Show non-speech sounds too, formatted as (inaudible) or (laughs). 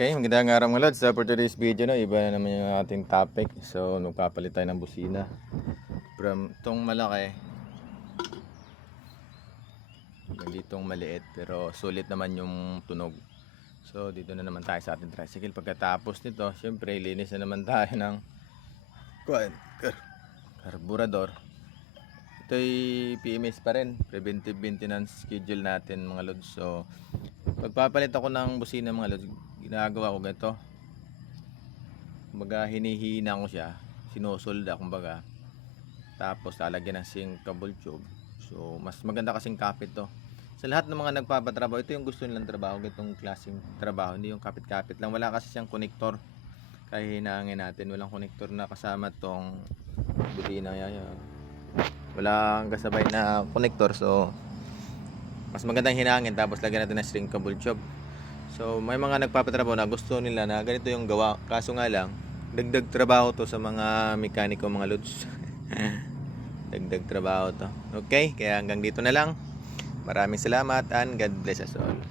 Okay, magandang araw mga lods. So, for today's video, no, iba na naman yung ating topic. So, nagpapalit tayo ng busina. From tong malaki, hindi tong maliit, pero sulit naman yung tunog. So, dito na naman tayo sa ating tricycle. Pagkatapos nito, syempre, linis na naman tayo ng kuwan, kar- carburetor. Ito ay PMS pa rin, preventive maintenance schedule natin mga lods. So, pagpapalit ako ng busina mga lods, ginagawa ko ganito. Kumbaga hinihina ko siya, sinusolda kumbaga. Tapos lalagyan ng sinkable tube. So, mas maganda kasing kapit to. Sa lahat ng mga nagpapatrabaho, ito yung gusto nilang trabaho, itong klaseng trabaho, hindi yung kapit-kapit lang. Wala kasi siyang konektor. Kaya hinaangin natin, walang konektor na kasama tong busina. Yan, yan. Walang kasabay na konektor, so mas magandang hinangin tapos lagyan natin ng shrinkable tube. So may mga nagpapatrabaho na gusto nila na ganito yung gawa. Kaso nga lang, dagdag trabaho to sa mga mekaniko mga lods. (laughs) dagdag trabaho to. Okay, kaya hanggang dito na lang. Maraming salamat and God bless us all.